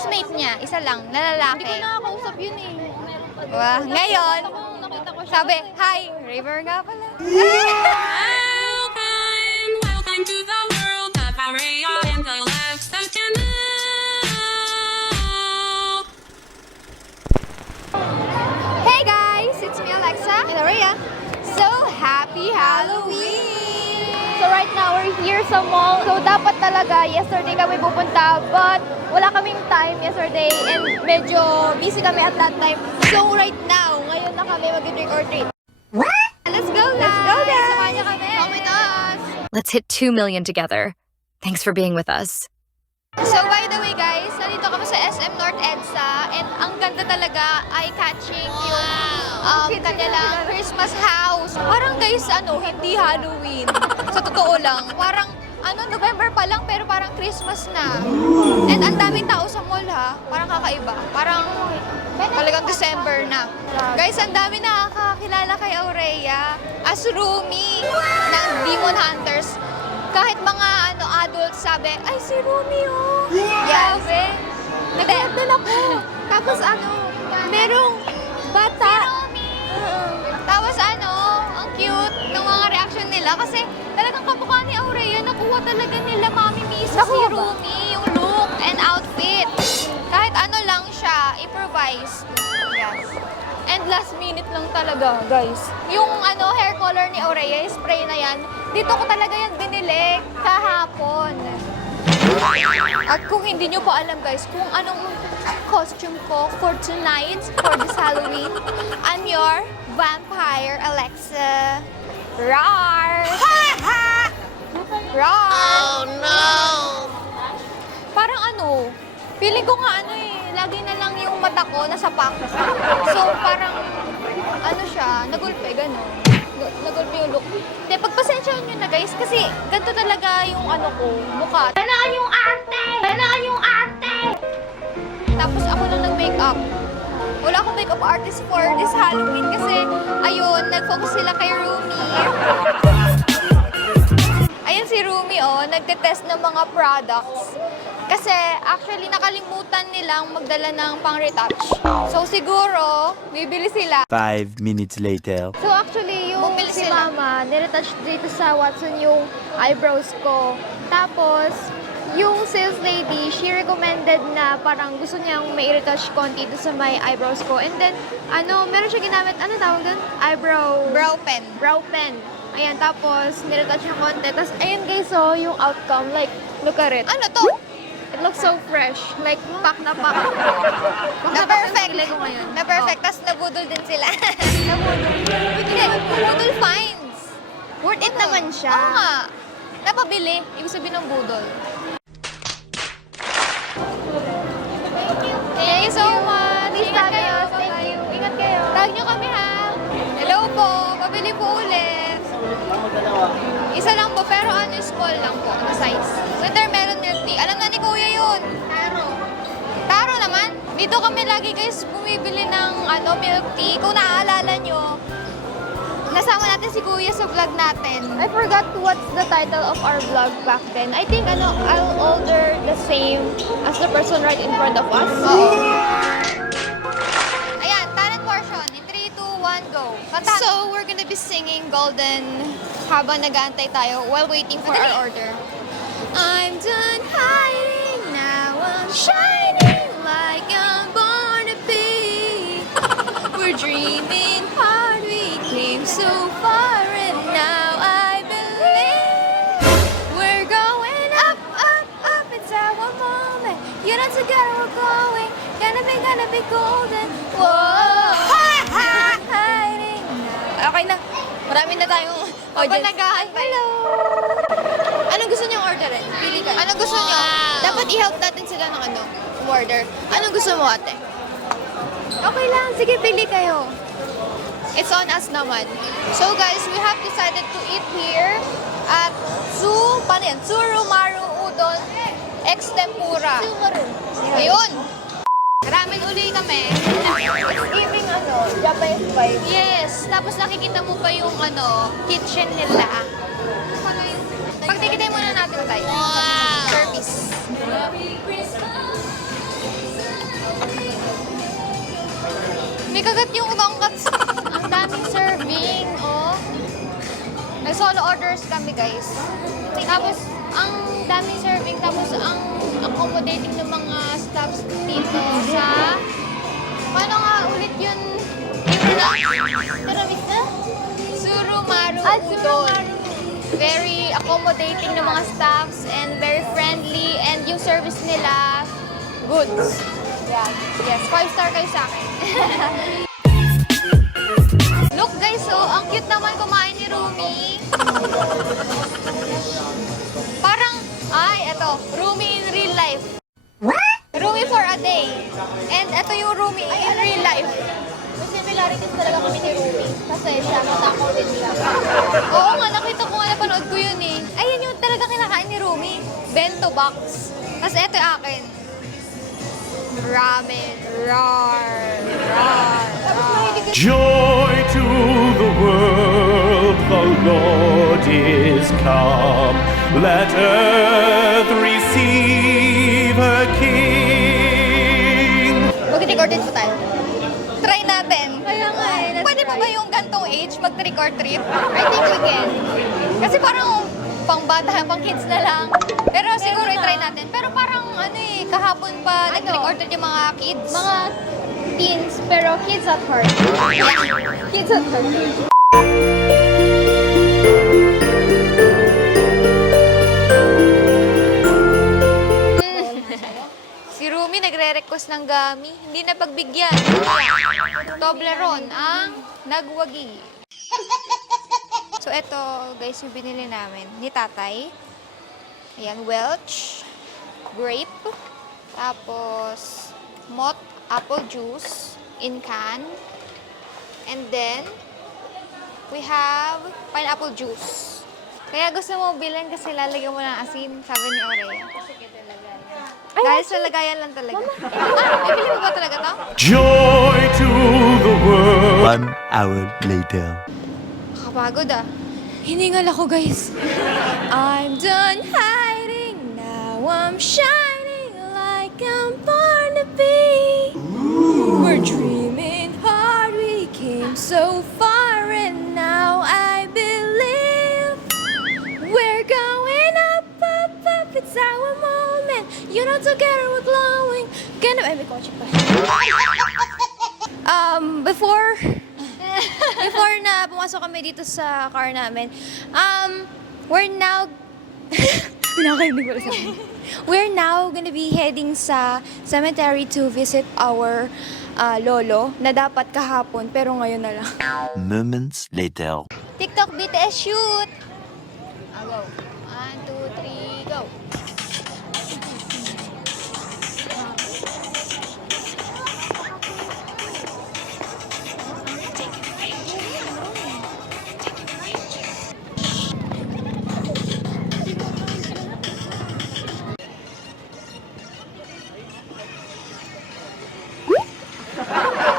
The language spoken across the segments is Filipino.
classmate niya, isa lang, na lalaki. Hindi ko nakakausap yun eh. Wow. Ngayon, Nakita ko siya. sabi, hi, River nga pala. Welcome to the world of Aria and the lifestyle channel. Hey guys, it's me Alexa and Aria. So, happy Halloween! So right now, we're here sa mall. So dapat talaga, yesterday kami pupunta, but wala kaming time yesterday and medyo busy kami at that time. So right now, ngayon na kami mag-trick or treat. Let's go guys! Let's go, guys! Samahan niyo kami! Come with us! Let's hit 2 million together. Thanks for being with us. So by the way guys, nandito kami sa SM North EDSA and ang ganda talaga, eye-catching yung kanilang Christmas house. Parang guys, hindi Halloween. Sa totoo lang, parang November pa lang pero parang Christmas na. And ang daming tao sa mall ha, parang kakaiba. Parang talagang December na. Guys, ang dami nakakakilala kay Aurea as Rumi ng Demon Hunters. Kahit mga adults sabi, ay si Rumi oh. Yes. Nag-airtel ako. Tapos merong bata. Tapos ang cute ng mga reaction nila kasi talagang kamukha ni Aurea, nakuha talaga nila Mami Misa si Rumi, yung look and outfit. Kahit lang siya, improvise. Yes. And last minute lang talaga, guys. Yung hair color ni Aurea, spray na yan, dito ko talaga yan binili kahapon. At kung hindi nyo pa alam guys, kung anong costume ko for tonight, for this Halloween, I'm your vampire Alexa. Rar! Rar! Oh no! Parang feeling ko nga lagi na lang yung mata ko nasa pack. So parang siya, nagulpe, gano'n. Nagulpe yung look. Hindi, pagpasensyahan nyo na guys, kasi ganito talaga yung ko, mukha. Ganaan yung arte! Ganaan yung arte! Tapos ako lang nag-makeup. Wala akong makeup artist for this Halloween kasi, ayun, nag-focus sila kay Rumi. Ayun si Rumi, nagte-test ng mga products. Kasi, actually, nakalimutan nilang magdala ng pang-retouch. So, siguro, bibili sila. 5 minutes later. So actually, yung Bumili si sila. Mama, niretouch dito sa Watson yung eyebrows ko. Tapos, yung sales lady, she recommended na parang gusto niyang may retouch konti dito sa my eyebrows ko. And then, meron siya ginamit, tawag doon? Brow pen. Brow pen. Ayan, tapos, niretouch niya konti. Tapos, ayun guys, yung outcome, like, look at it. Ano to? It looks so fresh. Like, pack na pack. Na-perfect. Ko ngayon. Na-perfect. Tapos nabudol din sila. Hindi, budol finds. Worth it naman siya. Oo nga. Napabili. Ibig sabihin ng budol. Thank you so much. Ingat kayo. Thank you. Ingat kayo. Tag nyo kami ha. Hello po. Pabili po ulit. Isa lang po, pero small lang po na size. Watermelon milk tea. Alam na ni Kuya yun. Taro naman. Dito kami lagi guys bumibili ng milk tea. Kung naaalala nyo, nasama natin si Kuya sa vlog natin. I forgot what's the title of our vlog back then. I think I'll order the same as the person right in front of us. Oo. Ayan, talent portion. In 3, 2, 1, go. So, we're gonna be singing Golden habang nag-aantay tayo while waiting for our order. I'm done hiding, now I'm shining like I'm born to be. We're dreaming hard, we came so far and now I believe we're going up, up, up, it's our moment. You know together we're going, gonna be golden. Whoa, hiding now. Okay na, marami na tayong audience. Hello! Anong gusto niyong orderin? Pili ka. Anong gusto niyo? Dapat i-help natin sila ng order. Anong gusto mo, ate? Okay lang. Sige, pili kayo. It's on us naman. So guys, we have decided to eat here at Tsurumaru Udon X Tempura. Ayun! Ramen uli kami. Giving Japanese vibe. Yes. Tapos nakikita mo pa yung kitchen nila. Pagtikitin muna natin tayo. Wow! Service. May kagat yung tonkatsu. Ang daming serving, oh. Nag-solo orders kami, guys. Tapos, ang daming serving, tapos ang accommodating ng mga staffs dito sa... Paano nga ulit yun? Surumaru Udon. Very accommodating ng mga staffs and very friendly, and yung service nila, goods. Yeah. Yes, 5-star kayo sa akin. Look guys, so ang cute naman kumain ni Rumi. Parang, eto, Rumi in real life. Rumi for a day. And eto yung Rumi in real life. May similarities talaga kami ni Ruby. Kasi siya, matakaw din siya. Oo nga, nakita ko nga, napanood ko yun eh. Ayun yung talaga kinakain ni Rumi. Bento box. Tapos eto yung akin. Ramen. Rar. Rar. Rar. Joy to the world, the Lord is come. Let earth receive her King. Mag-trick or treat po tayo. Try natin. Kaya nga eh. Pwede pa ba yung gantong age mag-trick or treat? I think we can. Kasi parang pang bata, pang kids na lang. Pero siguro i-try natin. Pero parang kahapon pa nag-trick or treat yung mga kids. Mga teens, pero kids at heart. Kids at heart. Si Rumi nagre-request ng gami. Hindi na pagbigyan. Toblerone ang nagwagi. So, eto, guys, yung binili namin ni tatay. Ayan, Welch, grape, tapos Mott apple juice in can. And then, we have pineapple juice. Kaya gusto mo bilhin kasi lalagyan mo ng asin, sabi ni Ore. Dahil sa lagayan lang talaga. Bibili mo ba talaga to? Joy to the world. 1 hour later. Nakapagod ah. Hiningal ako, guys. I'm done hiding, now I'm shining like I'm born to be. We're dreaming hard, we came so far, and now I believe we're going up, up, up, it's our moment. You know, together we're glowing. Gonna... Ay, may kotse pa. Before na pumasok kami dito sa car namin, we're now... We're now gonna be heading sa cemetery to visit our lolo na dapat kahapon, pero ngayon na lang. Moments later. TikTok BTS shoot! Go. 1, 2, 3, go!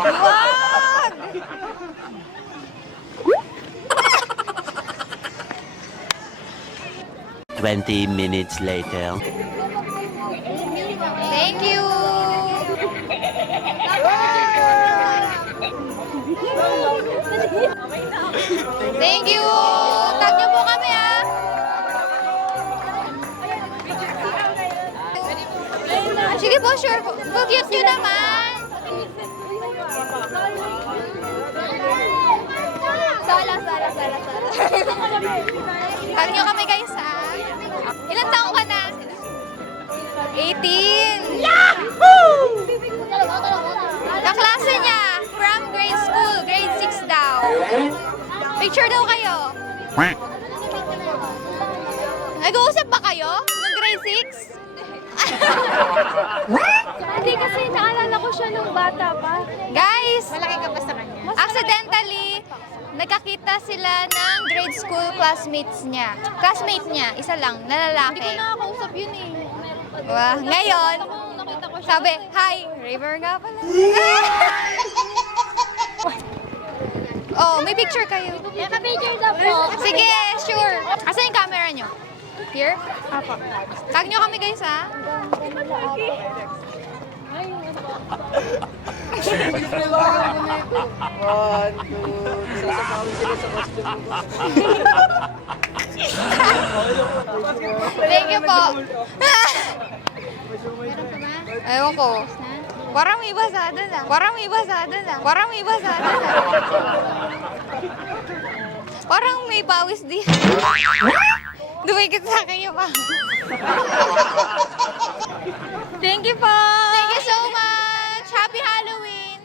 Wag! 20 minutes later. Thank you! Thank you! Tag niyo po kami ah! Sige po, sure po. Cute nyo naman! Sala. Tag niyo kami guys ah! Ilan taong ka na? 18! Yahoo! Kaklase niya, from grade school, grade 6 daw. Picture daw kayo. Nag-uusap ba kayo nung grade 6? Hindi kasi naalala ko siya nung bata pa. Guys, Malaki ka ba sa kanya? accidentally, nagkakita sila ng grade school classmates niya. Classmate niya, isa lang, na lalaki. Hindi ko nakakausap yun eh. Wah, ngayon, Nakita ko siya. sabi, hi, River nga pala. Oh, may picture kayo. Naka-picture na po. Sige, sure. Asan yung camera nyo? Here? Apo. Tag nyo kami guys, ha? Thank you po. Ewan ko. Parang may basada na. Parang may basada na. Parang may basada na. Parang may pawis di. Dumikit sa akin yung pawis. Thank you po. Thank you so much. Happy Halloween.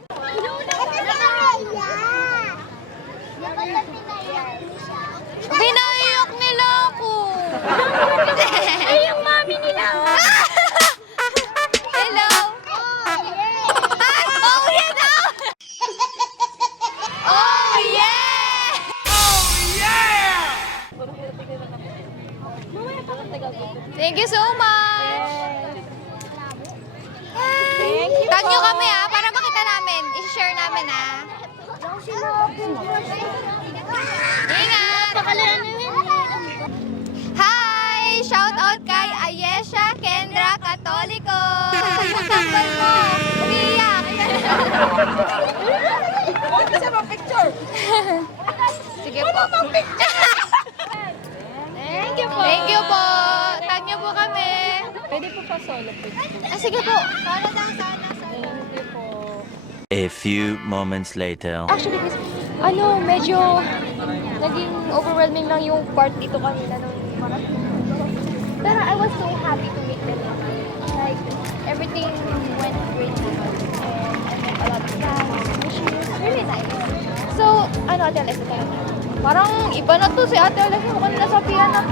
Pinaiyak nila ako. Ay, yung mami nila. Hello. Ay, oh yeah na. Oh yeah. Thank you so much. Tag nyo kami para makita namin. I-share namin Ingat. Hi! Shout out kay Ayesha Kendra Katoliko. Yung tambal mo. Umiiyak. Sige po. Thank you po. Thank you po. Tag niyo po kami. Pwede po pa solo picture. Sige po. A few moments later. Actually, kasi, medyo naging overwhelming lang yung part dito kanina nung pero I was so happy to meet them. Like, everything went great. And I met a lot of guys, which is really nice. So, Ate Alessia talaga. Parang iba na to si Ate Alessia. Mukhang nasapian na.